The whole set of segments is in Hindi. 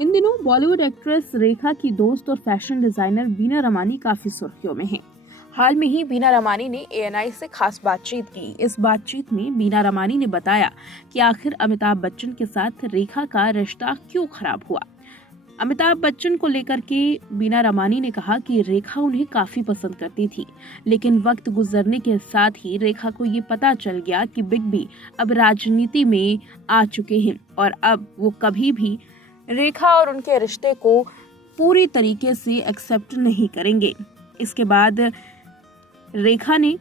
इन दिनों बॉलीवुड एक्ट्रेस रेखा की दोस्त और फैशन डिजाइनर बीना रमानी काफी सुर्खियों में हैं। हाल में ही बीना रमानी ने एएनआई से खास बातचीत की। इस बातचीत में बीना रमानी ने बताया कि आखिर अमिताभ बच्चन के साथ रेखा का रिश्ता क्यों खराब हुआ। अमिताभ बच्चन को लेकर के बीना रमानी ने कहा कि रेखा उन्हें काफी पसंद करती थी, लेकिन वक्त गुजरने के साथ ही रेखा को ये पता चल गया कि बिग बी अब राजनीति में आ चुके हैं और अब वो कभी भी रेखा और उनके रिश्ते को पूरी तरीके से एक्सेप्ट नहीं करेंगे। इसके बाद रेखा ने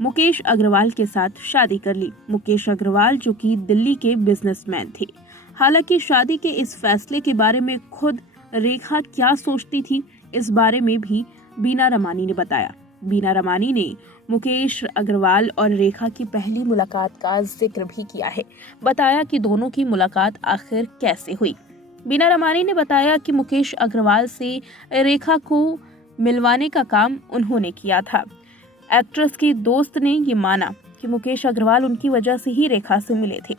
मुकेश अग्रवाल के साथ शादी कर ली। मुकेश अग्रवाल जो कि दिल्ली के बिजनेसमैन थे। हालांकि शादी के इस फैसले के बारे में खुद रेखा क्या सोचती थी, इस बारे में भी बीना रमानी ने बताया। बीना रमानी ने मुकेश अग्रवाल और रेखा की पहली मुलाकात का जिक्र भी किया है। बताया कि दोनों की मुलाकात आखिर कैसे हुई। बीना रमानी ने बताया कि मुकेश अग्रवाल से रेखा को मिलवाने का काम उन्होंने किया था। एक्ट्रेस की दोस्त ने ये माना कि मुकेश अग्रवाल उनकी वजह से ही रेखा से मिले थे।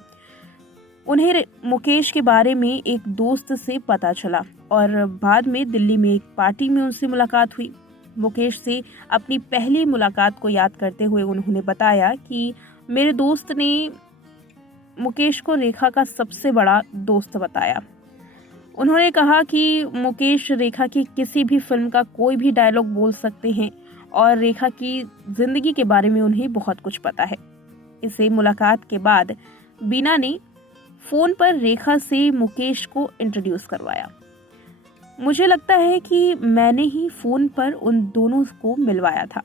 उन्हें मुकेश के बारे में एक दोस्त से पता चला और बाद में दिल्ली में एक पार्टी में उनसे मुलाकात हुई। मुकेश से अपनी पहली मुलाकात को याद करते हुए उन्होंने बताया कि मेरे दोस्त ने मुकेश को रेखा का सबसे बड़ा दोस्त बताया। उन्होंने कहा कि मुकेश रेखा की किसी भी फिल्म का कोई भी डायलॉग बोल सकते हैं और रेखा की जिंदगी के बारे में उन्हें बहुत कुछ पता है। इसे मुलाकात के बाद बीना ने फोन पर रेखा से मुकेश को इंट्रोड्यूस करवाया। मुझे लगता है कि मैंने ही फोन पर उन दोनों को मिलवाया था,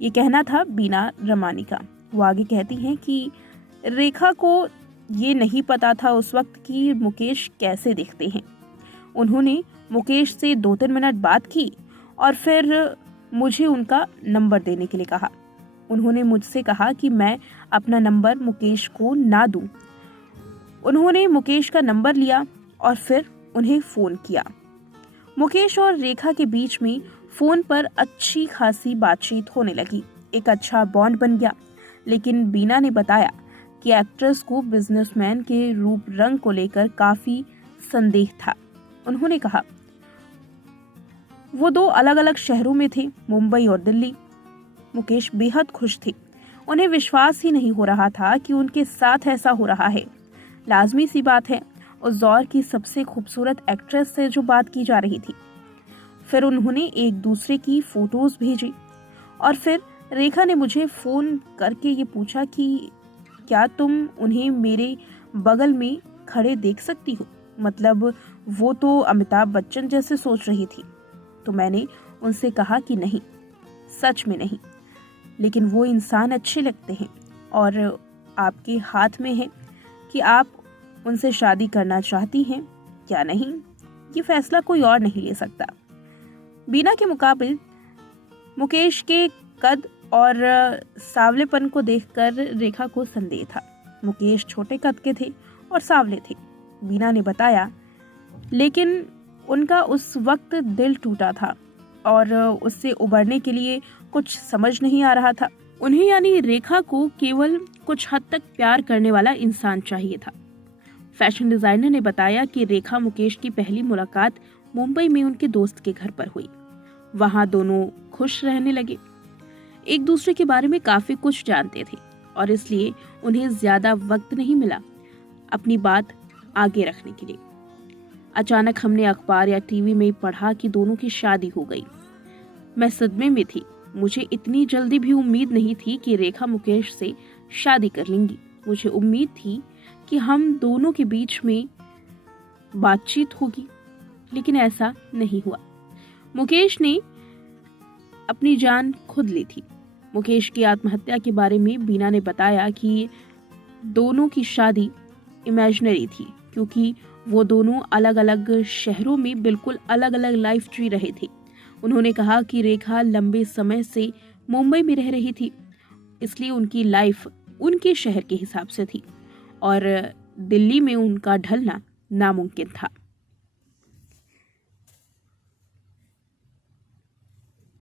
ये कहना था बीना रमानी का। वो आगे कहती हैं कि रेखा को ये नहीं पता था उस वक्त कि मुकेश कैसे दिखते हैं। उन्होंने मुकेश से 2-3 मिनट बात की और फिर मुझे उनका नंबर देने के लिए कहा। उन्होंने मुझसे कहा कि मैं अपना नंबर मुकेश को ना दूं। उन्होंने मुकेश का नंबर लिया और फिर उन्हें फोन किया। मुकेश और रेखा के बीच में फोन पर अच्छी खासी बातचीत होने लगी, एक अच्छा बॉन्ड बन गया। लेकिन बीना ने बताया कि एक्ट्रेस को बिजनेसमैन के रूप रंग को लेकर काफी संदेह था। उन्होंने कहा वो 2 अलग अलग शहरों में थे, मुंबई और दिल्ली। मुकेश बेहद खुश थे। उन्हें विश्वास ही नहीं हो रहा था कि उनके साथ ऐसा हो रहा है। लाजमी सी बात है, उस दौर की सबसे खूबसूरत एक्ट्रेस से जो बात की जा रही थी। फिर उन्होंने एक दूसरे की फोटोज भेजी और फिर रेखा ने मुझे फोन करके ये पूछा कि क्या तुम उन्हें मेरे बगल में खड़े देख सकती हो। मतलब वो तो अमिताभ बच्चन जैसे सोच रही थी। तो मैंने उनसे कहा कि नहीं, सच में नहीं, लेकिन वो इंसान अच्छे लगते हैं और आपके हाथ में है कि आप उनसे शादी करना चाहती हैं या नहीं। ये फैसला कोई और नहीं ले सकता। बीना के मुकाबले मुकेश के कद और सांवलेपन को देखकर रेखा को संदेह था। मुकेश छोटे कद के थे और सांवले थे, बीना ने बताया, लेकिन उनका उस वक्त दिल टूटा था और उससे उबरने के लिए कुछ समझ नहीं आ रहा था। उन्हें यानी रेखा को केवल कुछ हद तक प्यार करने वाला इंसान चाहिए था। फैशन डिजाइनर ने बताया कि रेखा मुकेश की पहली मुलाकात मुंबई में उनके दोस्त के घर पर हुई। वहां दोनों खुश रहने लगे, एक दूसरे के बारे में काफी कुछ जानते थे और इसलिए उन्हें ज्यादा वक्त नहीं मिला अपनी बात आगे रखने के लिए। अचानक हमने अखबार या टीवी में पढ़ा कि दोनों की शादी हो गई। मैं सदमे में थी। मुझे इतनी जल्दी भी उम्मीद नहीं थी कि रेखा मुकेश से शादी कर लेंगी। मुझे उम्मीद थी कि हम दोनों के बीच में बातचीत होगी, लेकिन ऐसा नहीं हुआ। मुकेश ने अपनी जान खुद ली थी। मुकेश की आत्महत्या के बारे में बीना ने बताया कि दोनों की शादी इमेजिनरी थी, क्योंकि वो दोनों अलग अलग शहरों में बिल्कुल अलग अलग लाइफ जी रहे थे। उन्होंने कहा कि रेखा लंबे समय से मुंबई में रह रही थी, इसलिए उनकी लाइफ उनके शहर के हिसाब से थी और दिल्ली में उनका ढलना नामुमकिन था।